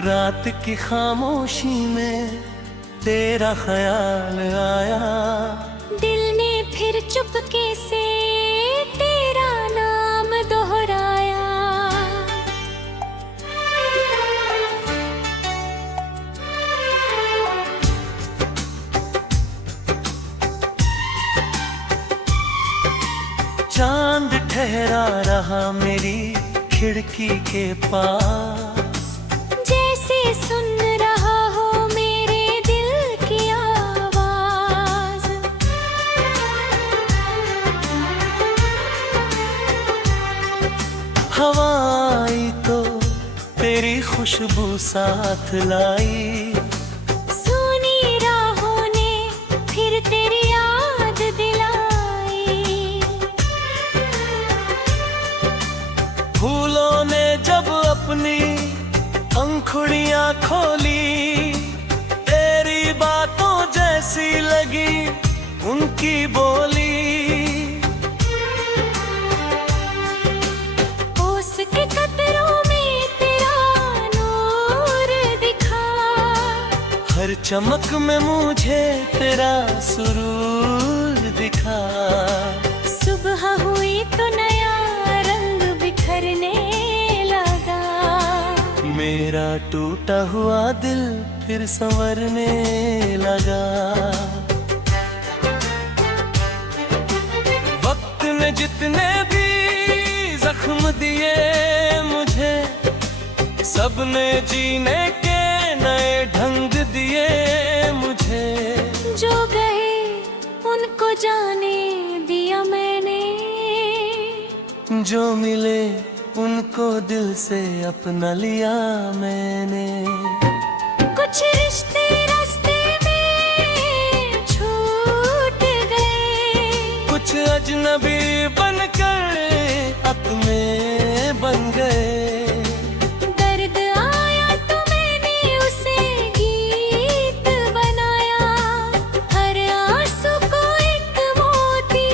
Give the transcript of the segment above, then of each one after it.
रात की खामोशी में तेरा ख्याल आया, दिल ने फिर चुपके से तेरा नाम दोहराया। चांद ठहरा रहा मेरी खिड़की के पास, जैसे सुन रहा हो मेरे दिल की आवाज। हवा आई तो तेरी खुशबू साथ लाई, सुनी राहों ने फिर तेरी याद दिलाई। फूलों ने जब अपनी पंखुड़ियां खोली, तेरी बातों जैसी लगी उनकी बोली। ओस के कतरों में तेरा नूर दिखा, हर चमक में मुझे तेरा सुरूर दिखा। सुबह हुई तो नया रंग बिखरने लगा, मेरा टूटा हुआ दिल फिर संवरने लगा। वक्त ने जितने भी जख्म दिए मुझे, सबने जीने के नए ढंग दिए मुझे। जो गए उनको जाने दिया मैंने, जो मिले उनको दिल से अपना लिया मैंने। कुछ रिश्ते रास्ते में छूट गए, कुछ अजनबी बनकर अपने बन गए। दर्द आया तो मैंने उसे गीत बनाया, हर आंसू को एक मोती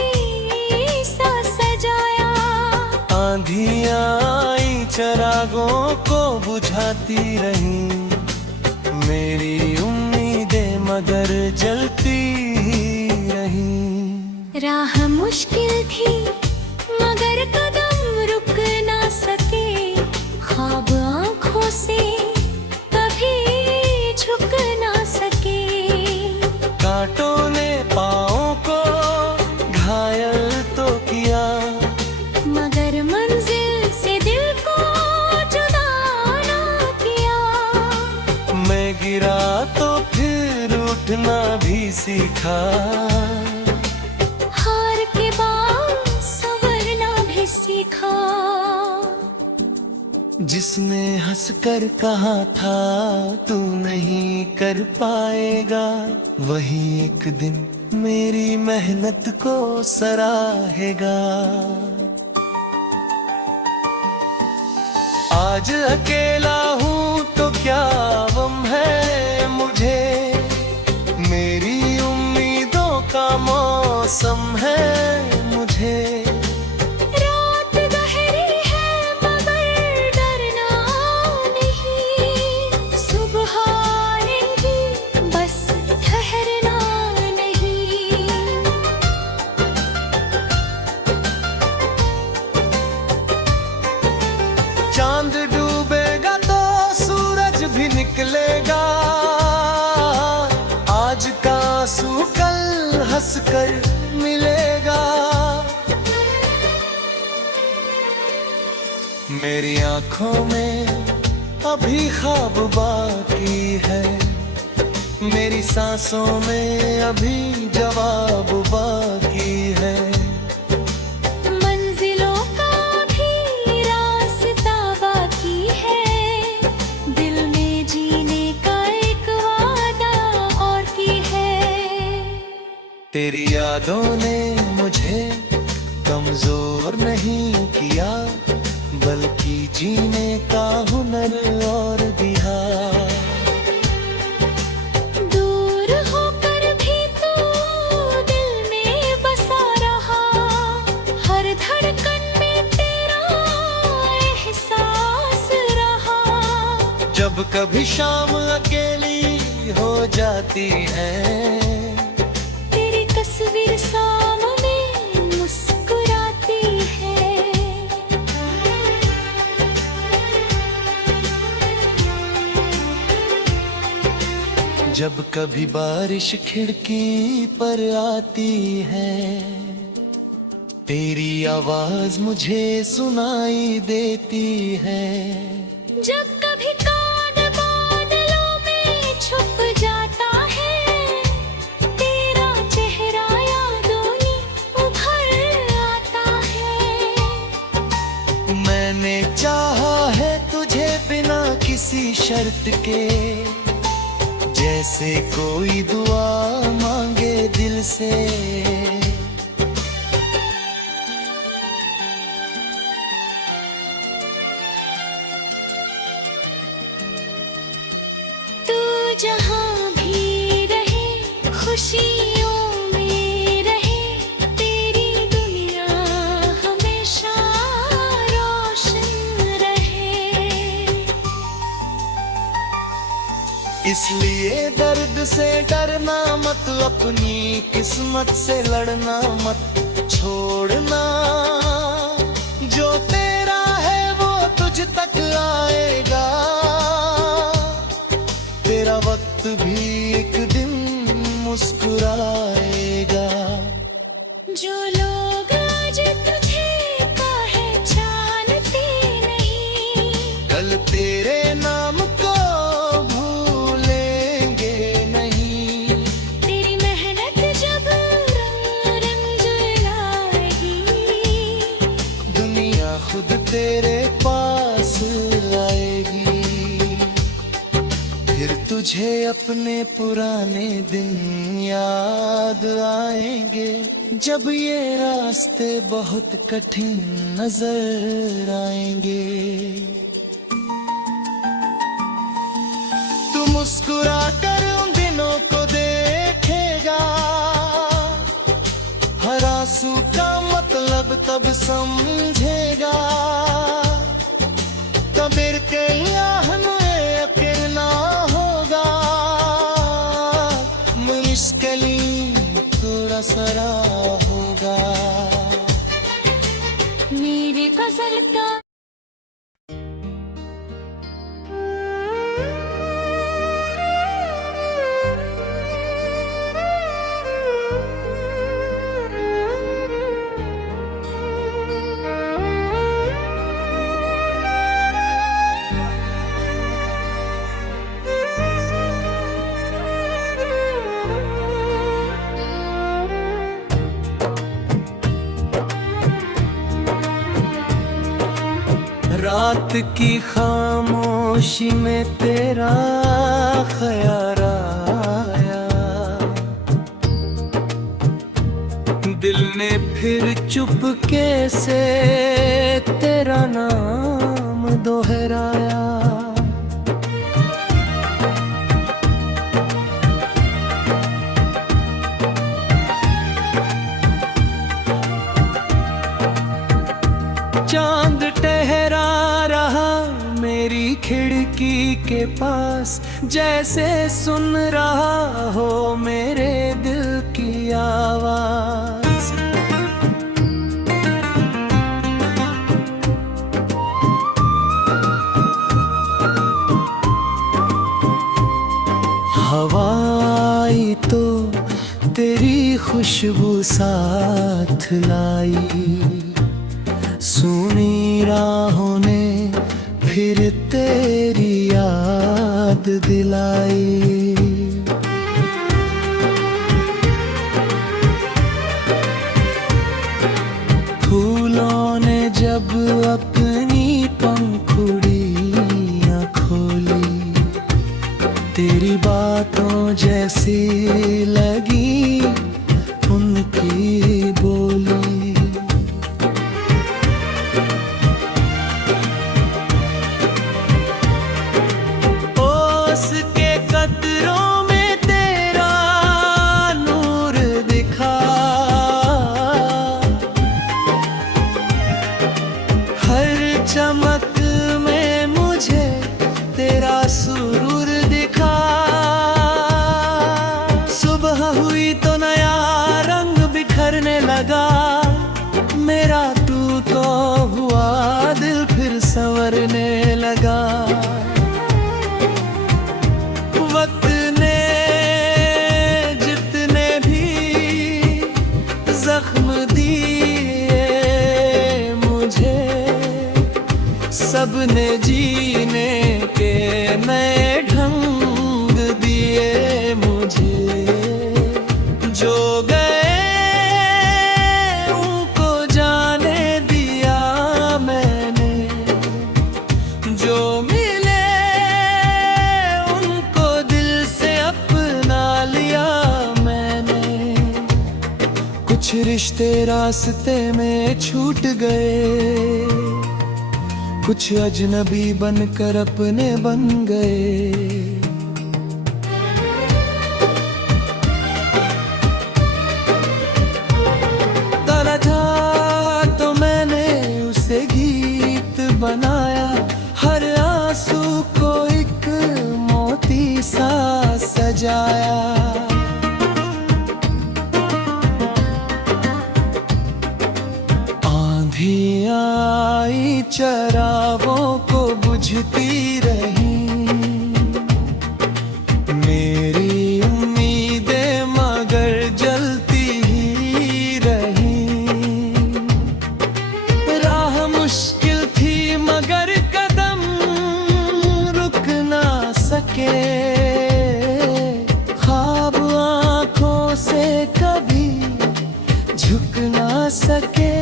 सा सजाया। आंधियां आई चरागों को बुझाती रही, मेरी उम्मीदें मगर जलती ही रही। राह मुश्किल थी मगर कदम रुक ना सके, ख्वाब आंखों से कभी झुक ना सके। कांटों ने पाँवों को घायल तो किया, मगर मंजिल से दिल को जुदा ना किया। मैं गिरा तो फिर उठना भी सीखा, हार के बाद संवरना भी सीखा। जिसने हंसकर कहा था तू नहीं कर पाएगा, वही एक दिन मेरी मेहनत को सराहेगा। आज अकेला हूँ तो क्या गम है मुझे, मेरी उम्मीदों का मौसम है मुझे। रात गहरी है मगर डरना नहीं, सुबह आएगी बस ठहरना नहीं। चांद डूबेगा तो सूरज भी निकलेगा, आज का आंसू कल हंसकर मिलेगा। मेरी आंखों में अभी ख्वाब बाकी है, मेरी सांसों में अभी जवाब बाकी है। मंजिलों का भी रास्ता बाकी है, दिल में जीने का एक वादा और की है। तेरी यादों ने मुझे कमजोर नहीं किया, बल्कि जीने का हुनर और दिया। दूर होकर भी तू दिल में बसा रहा, हर धड़कन में तेरा एहसास रहा। जब कभी शाम अकेली हो जाती है, तेरी तस्वीर सामने मुस्कुराती है। जब कभी बारिश खिड़की पर आती है, तेरी आवाज मुझे सुनाई देती है। जब कभी कांद बादलों में छुप जाता है, तेरा चेहरा यादों में उभर आता है। मैंने चाहा है तुझे बिना किसी शर्त के, जैसे कोई दुआ मांगे दिल से। तू जहाँ भी रहे, खुशियों में रहे, तेरी दुनिया हमेशा रोशन रहे। इसलिए दर्द से डरना मत, अपनी किस्मत से लड़ना मत, छोड़ना जो तेरा है वो तुझ तक आएगा। तेरा वक्त भी एक दिन मुस्कुराएगा। जो लोग आज तुझे पहचानते नहीं, कल तेरे नाम को भूलेंगे नहीं। तेरी मेहनत जब रंग रंग लाएगी, दुनिया खुद तेरे पास आएगी। फिर तुझे अपने पुराने दिन याद आएंगे, जब ये रास्ते बहुत कठिन नजर आएंगे। तू मुस्कुरा कर उन दिनों को देखेगा, हर आंसू का मतलब तब समझेगा। कबीर के यहाँ अकेला होगा, मुश्किल थोड़ा सरा होगा। मेरे गजल का रात की खामोशी में तेरा ख्याल आया, दिल ने फिर चुपके से तेरा नाम दोहराया। चांद ठहरा रहा मेरी खिड़की के पास, जैसे सुन रहा हो मेरे दिल की आवाज। हवाई तो तेरी खुशबू साथ लाई, सुनी राहों ने फिर तेरी याद दिलाई। फूलों ने जब अपनी पंखुड़ियाँ खोली, तेरी बातों जैसी लगी उनकी बोली। ओस के कतरों में तेरा नूर दिखा, हर चमक में मुझे तेरा सबने जीने के नए ढंग दिए मुझे। जो गए उनको जाने दिया मैंने, जो मिले उनको दिल से अपना लिया मैंने। कुछ रिश्ते रास्ते में छूट गए, कुछ अजनबी बनकर अपने बन गए। तारा था तो मैंने उसे गीत बनाया, हर आंसू को एक मोती सा सजाया। आई चरागों को बुझती रही, मेरी उम्मीदें मगर जलती ही रही। राह मुश्किल थी मगर कदम रुक ना सके, ख्वाब आँखों से कभी झुक ना सके।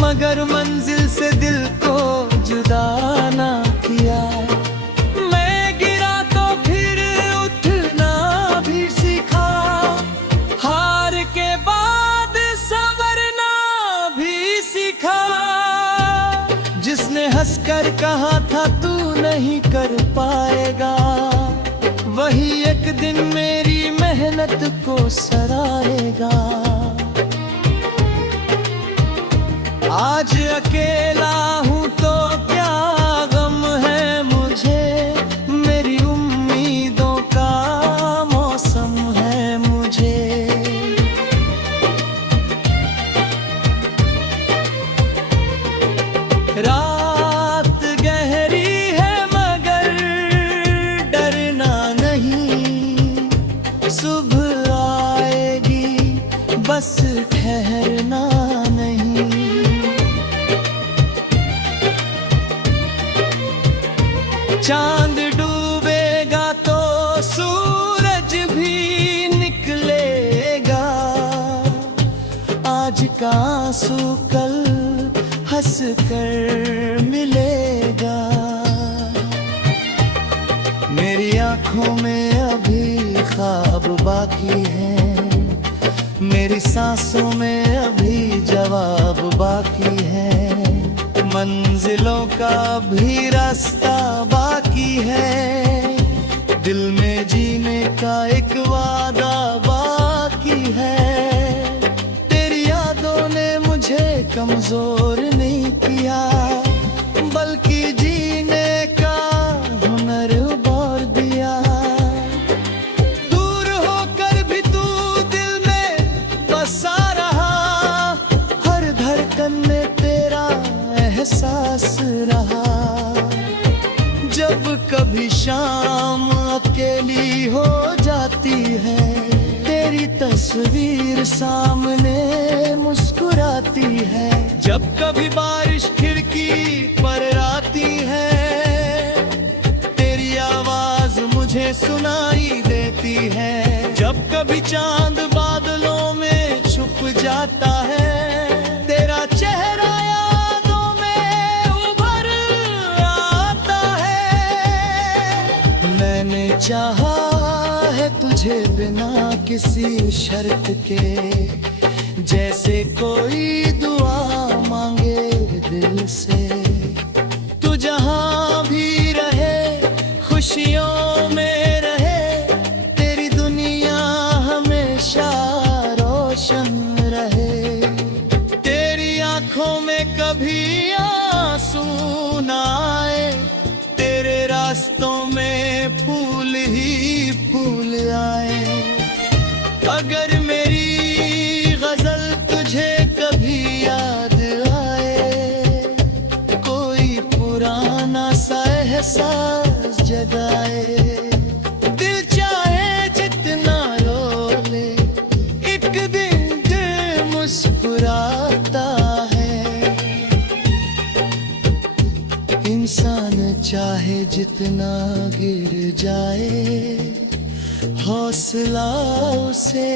मगर मंजिल से दिल को जुदा ना किया। मैं गिरा तो फिर उठना भी सीखा, हार के बाद संवरना भी सीखा। जिसने हंसकर कहा था तू नहीं कर पाएगा, वही एक दिन मेरी मेहनत को सराहेगा। आज अकेला हूँ तो क्या गम है मुझे, मेरी उम्मीदों का मौसम है मुझे। रात गहरी है मगर डरना नहीं, सुबह आएगी बस ठहरना नहीं। चांद डूबेगा तो सूरज भी निकलेगा, आज का आंसू कल हंस कर मिलेगा। मेरी आंखों में अभी ख्वाब बाकी है, मेरी सांसों में अभी जवाब बाकी है। मंजिलों का भी रास्ता बाकी है, दिल में जीने का एक वादा बाकी है। तेरी यादों ने मुझे कमजोर नहीं किया, बल्कि जीने का हुनर उबार दिया। दूर होकर भी तू दिल में बसा रहा, हर धड़कन में तेरा एहसास रहा। जब कभी शाम अकेली हो जाती है, तेरी तस्वीर सामने मुस्कुराती है। जब कभी बारिश खिड़की पर आती है, तेरी आवाज मुझे सुनाई देती है। जब कभी चांद बादलों में छुप जाता है, तेरा चेहरा चाहा है तुझे बिना किसी शर्त के, जैसे कोई दुआ मांगे दिल से। तू जहां भी रहे खुशियों में रहे, तेरी दुनिया हमेशा रोशन रहे। तेरी आंखों में कभी आंसू ना आए, तेरे रास्तों में फूल ही फूल आए। अगर मेरी गजल तुझे कभी याद आए, कोई पुराना सा एहसास जगाए। दिल चाहे जितना रो ले, दिन दिल मुस्कुराता है। इंसान चाहे जितना गिर जाए, हौसला उसे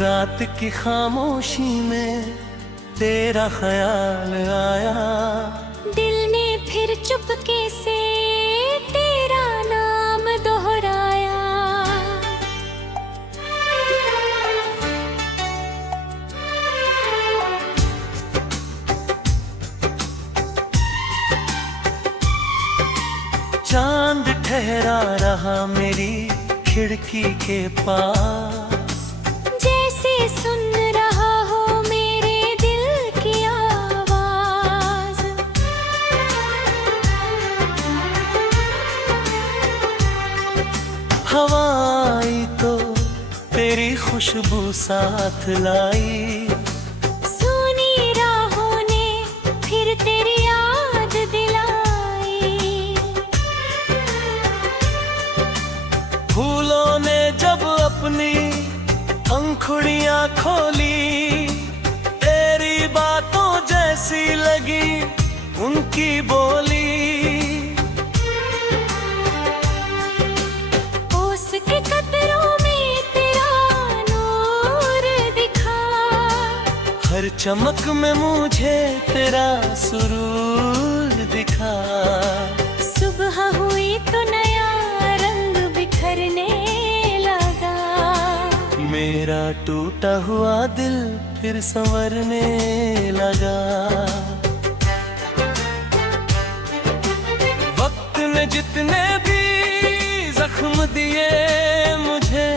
रात की खामोशी में तेरा ख्याल आया, दिल ने फिर चुपके से तेरा नाम दोहराया। चांद ठहरा रहा मेरी खिड़की के पास, जैसे सुन रहा हो मेरे दिल की आवाज। हवा आई तो तेरी खुशबू साथ लाई, सुनी राहों ने फिर तेरी याद दिलाई। फूलों ने जब अपनी पंखुड़ियां खोली, तेरी बातों जैसी लगी उनकी बोली। ओस के कतरों में तेरा नूर दिखा, हर चमक में मुझे तेरा सुरूर दिखा। सुबह हुई तो नया रंग बिखरने लगा, मेरा टूटा हुआ दिल फिर संवरने लगा। वक्त ने जितने भी जख्म दिए मुझे,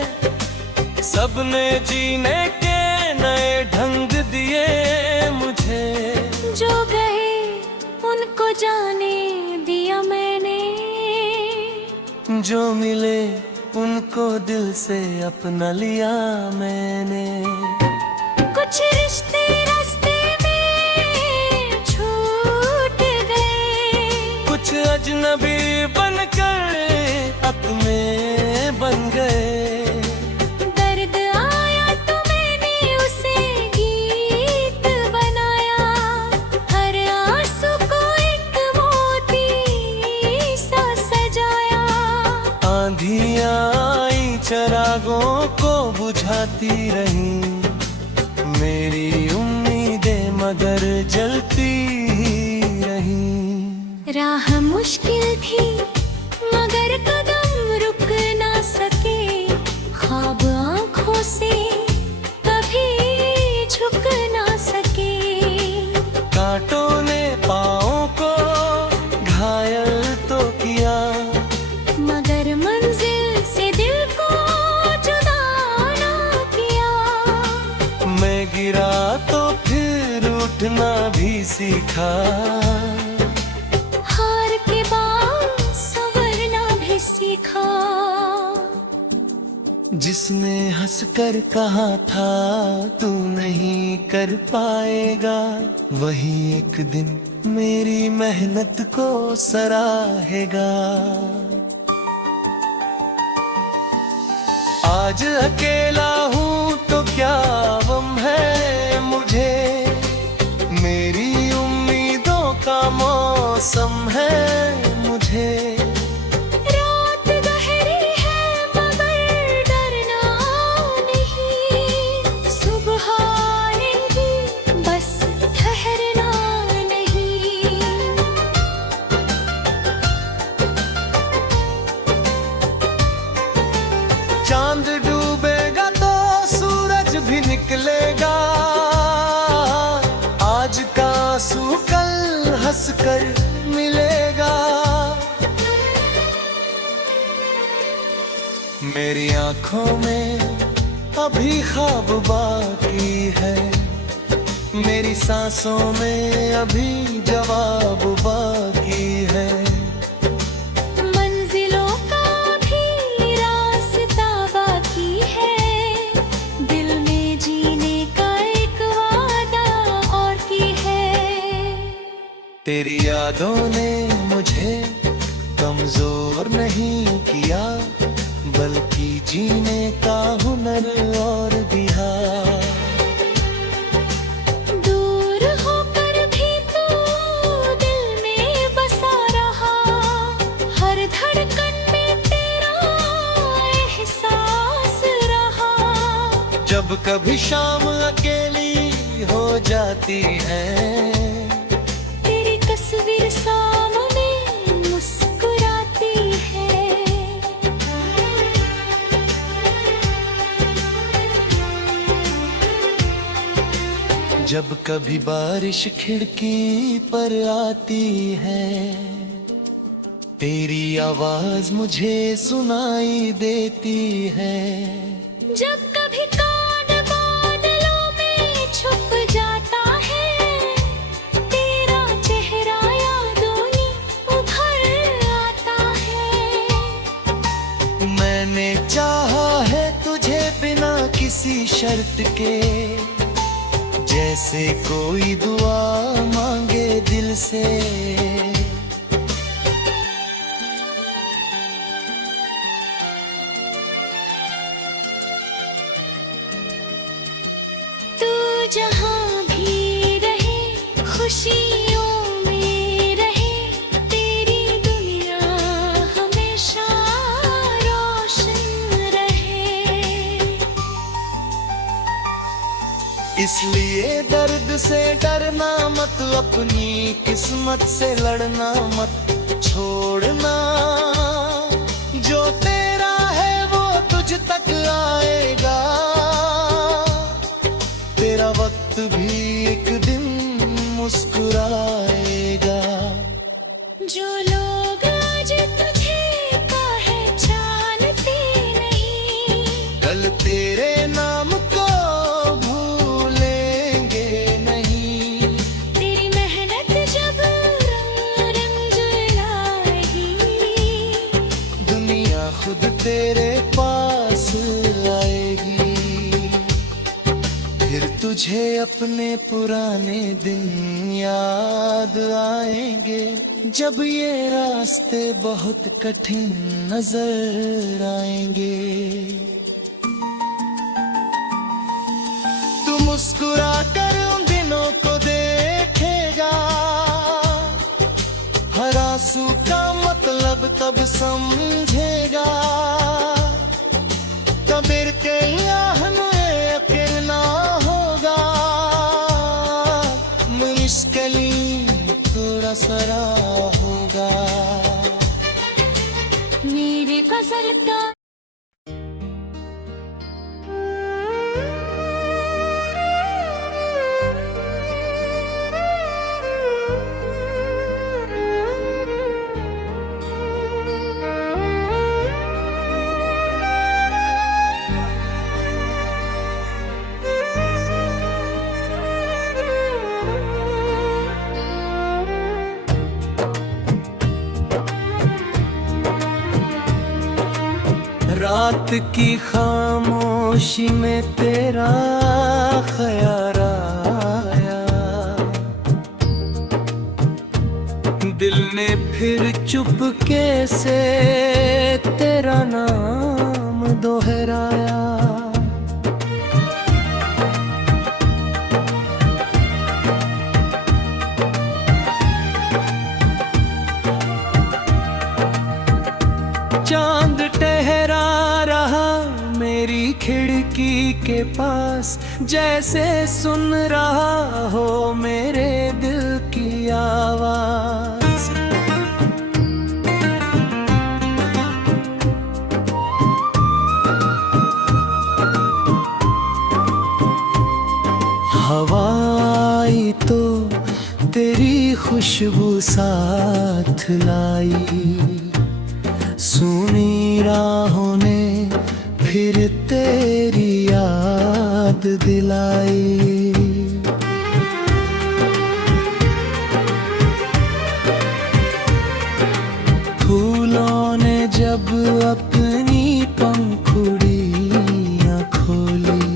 सबने जीने के नए ढंग दिए मुझे। जो गए उनको जाने दिया मैंने, जो मिले उनको दिल से अपना लिया मैंने। कुछ रिश्ते रास्ते में छूट गए, कुछ अजनबी बनकर अपने बन गए। दर्द आया तो मैंने उसे गीत बनाया, हर आंसू को एक मोती सा सजाया। आंधियां आई चरागों को बुझाती रही, मेरी उम्मीदें मगर जलती रही। राह मुश्किल थी मगर कदम रुक ना सके, ख्वाब आँखों से कभी झुक ना सके। कांटों ने पाँवों को घायल तो किया, मगर मंजिल से दिल को जुदा ना किया। मैं गिरा तो फिर उठना भी सीखा, हार के बाद संवरना भी सीखा। जिसने हंसकर कहा था तू नहीं कर पाएगा, वही एक दिन मेरी मेहनत को सराहेगा। आज अकेला हूँ तो क्या गम है मुझे, मेरी उम्मीदों का मौसम है मुझे। रात गहरी है मगर डरना नहीं, सुबह आएगी बस ठहरना नहीं। चांद डूबेगा तो सूरज भी निकलेगा, आज का आंसू कल हंसकर मिलेगा। मेरी आंखों में अभी ख्वाब बाकी है, मेरी सांसों में अभी जवाब बाकी है। मंजिलों का यादों ने मुझे कमजोर नहीं किया, बल्कि जीने का हुनर और दिया। दूर होकर भी तू दिल में बसा रहा, हर धड़कन में तेरा एहसास रहा। जब कभी शाम अकेली हो जाती है, तेरी तस्वीर सामने मुस्कुराती है। जब कभी बारिश खिड़की पर आती है, तेरी आवाज मुझे सुनाई देती है। जब कभी कांड बादलों में छुप जाता है, तेरा चेहरा यादों में उभर आता है। मैंने चाहा है तुझे बिना किसी शर्त के, जैसे कोई दुआ मांगे दिल से। तू जहाँ भी रहे, खुशियों में रहे, तेरी दुनिया हमेशा रोशन रहे। इसलिए दर्द से डरना मत, अपनी किस्मत से लड़ना मत, छोड़ना जो तेरा है वो तुझ तक आएगा। तेरा वक्त भी एक दिन मुस्कुराएगा। जो लोग आज तुझे पहचानते नहीं, कल तेरे नाम को भूलेंगे नहीं। तेरी मेहनत जब रंग रंग लाएगी, दुनिया खुद तेरे पास आएगी। फिर तुझे अपने पुराने दिन याद आएंगे, जब ये रास्ते बहुत कठिन नजर आएंगे। तू मुस्कुरा कर उन दिनों को देखेगा, हर आंसू का मतलब तब समझेगा। कबीर के आहन यकीन ना होगा, मुश्किल थोड़ा सरा होगा। मेरे गजल का रात की खामोशी में तेरा ख्याल आया, दिल ने फिर चुपके से तेरा नाम दोहराया। चांद ठहरा रहा मेरी खिड़की के पास, जैसे सुन रहा हो मेरे दिल की आवाज। हवाई तो तेरी खुशबू साथ लाई, सुनी राहों ने फिर तेरी याद दिलाई। फूलों ने जब अपनी पंखुड़ियां खोली,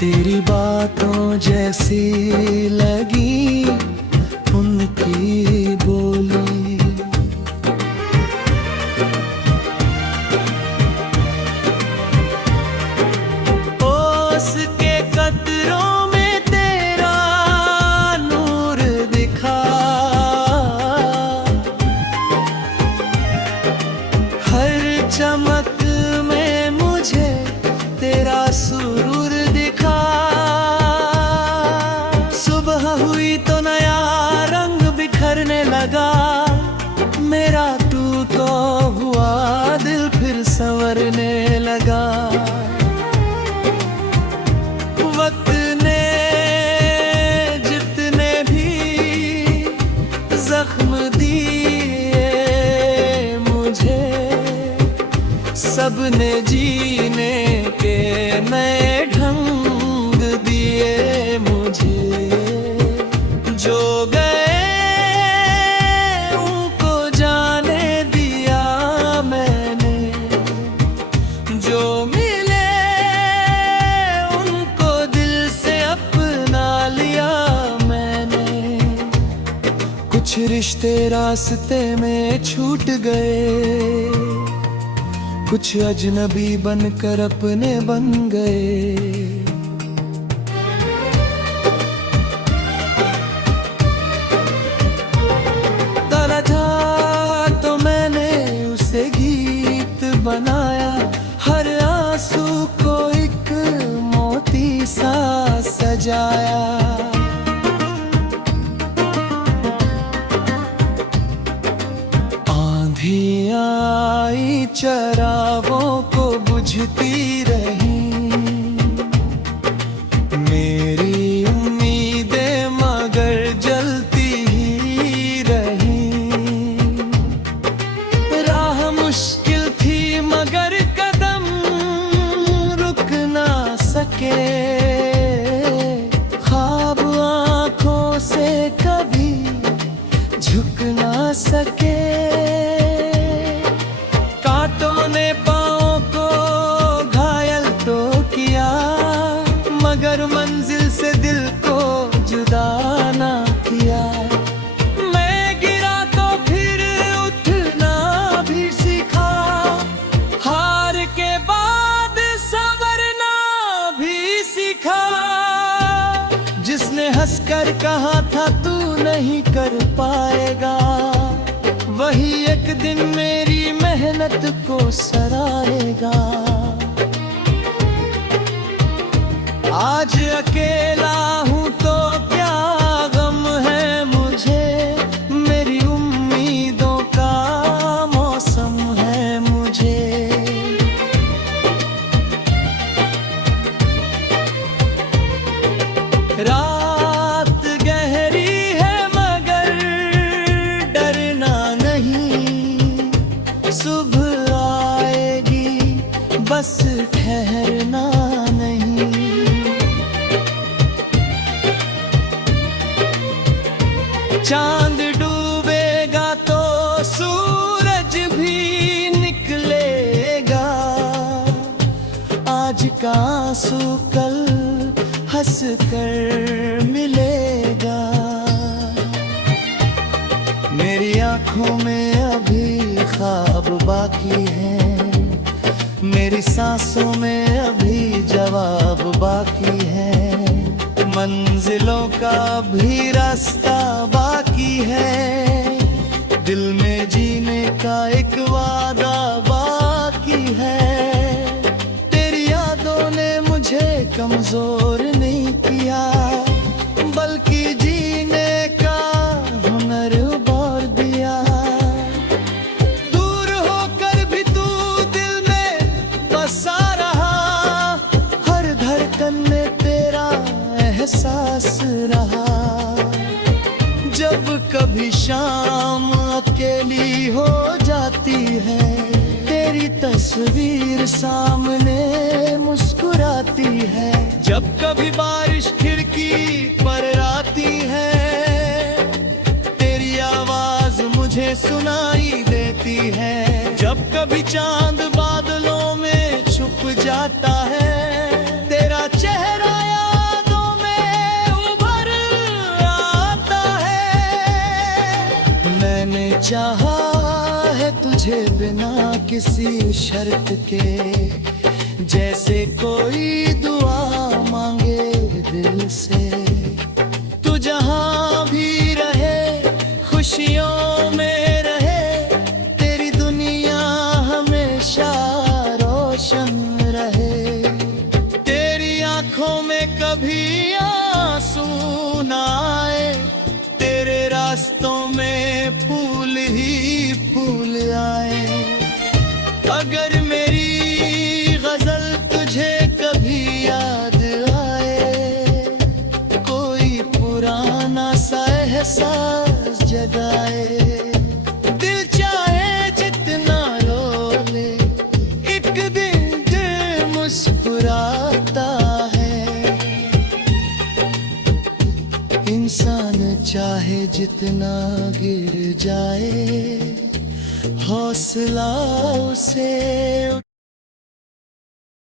तेरी बातों जैसी लगी उनकी चमक में मुझे तेरा सुरूर दिखा। सुबह हुई तो नया रंग बिखरने लगा, मेरा तू तो हुआ दिल फिर संवरने लगा। वक्त ने जितने भी जख्म दिए मुझे, सबने जीने के नए ढंग दिए मुझे। जो गए उनको जाने दिया मैंने, जो मिले उनको दिल से अपना लिया मैंने। कुछ रिश्ते रास्ते में छूट गए, कुछ अजनबी बनकर अपने बन गए। तारा था तो मैंने उसे गीत बनाया, हर आंसू को एक मोती सा सजाया। आई चरागों को बुझती रही, मेरी उम्मीदें मगर जलती ही रही। राह मुश्किल थी मगर कदम रुक ना सके, ख्वाब आँखों से कभी झुक ना सके। मगर मंजिल से दिल को जुदा ना किया। मैं गिरा तो फिर उठना भी सीखा, हार के बाद संवरना भी सीखा। जिसने हंसकर कहा था तू नहीं कर पाएगा, वही एक दिन मेरी मेहनत को सराहेगा। आज अकेला हूँ तो क्या गम है मुझे, मेरी उम्मीदों का मौसम है मुझे। रात गहरी है मगर डरना नहीं, सुबह आएगी बस ठहरना नहीं। चांद डूबेगा तो सूरज भी निकलेगा, आज का आंसू कल हंस कर मिलेगा। मेरी आंखों में अभी ख्वाब बाकी है, मेरी सांसों में अभी जवाब बाकी है। मंजिलों का भी रास्ता बाकी है, दिल में जीने का एक वादा बाकी है। तेरी यादों ने मुझे कमजोर नहीं किया, बल्कि जीने का हुनर उबार दिया। दूर होकर भी तू दिल में बसा रहा, हर धड़कन में तेरा एहसास रहा। जब कभी शाम अकेली हो जाती है, तेरी तस्वीर सामने मुस्कुराती है। जब कभी बारिश खिड़की पर आती है, तेरी आवाज मुझे सुनाई देती है। जब कभी चांद बादलों में छुप जाता है, तेरा चेहरा यादों में उभर आता है। मैंने चाहा है तुझे बिना किसी शर्त के, जैसे कोई दुआ मांगे दिल से। तू जहां भी रहे खुशियों में रहे, तेरी दुनिया हमेशा अगर मेरी गजल तुझे कभी याद आए, कोई पुराना सा एहसास जगाए, दिल चाहे जितना रो ले, एक दिन दिल मुस्कुराता है। इंसान चाहे जितना गिर जाए, हौसला उसे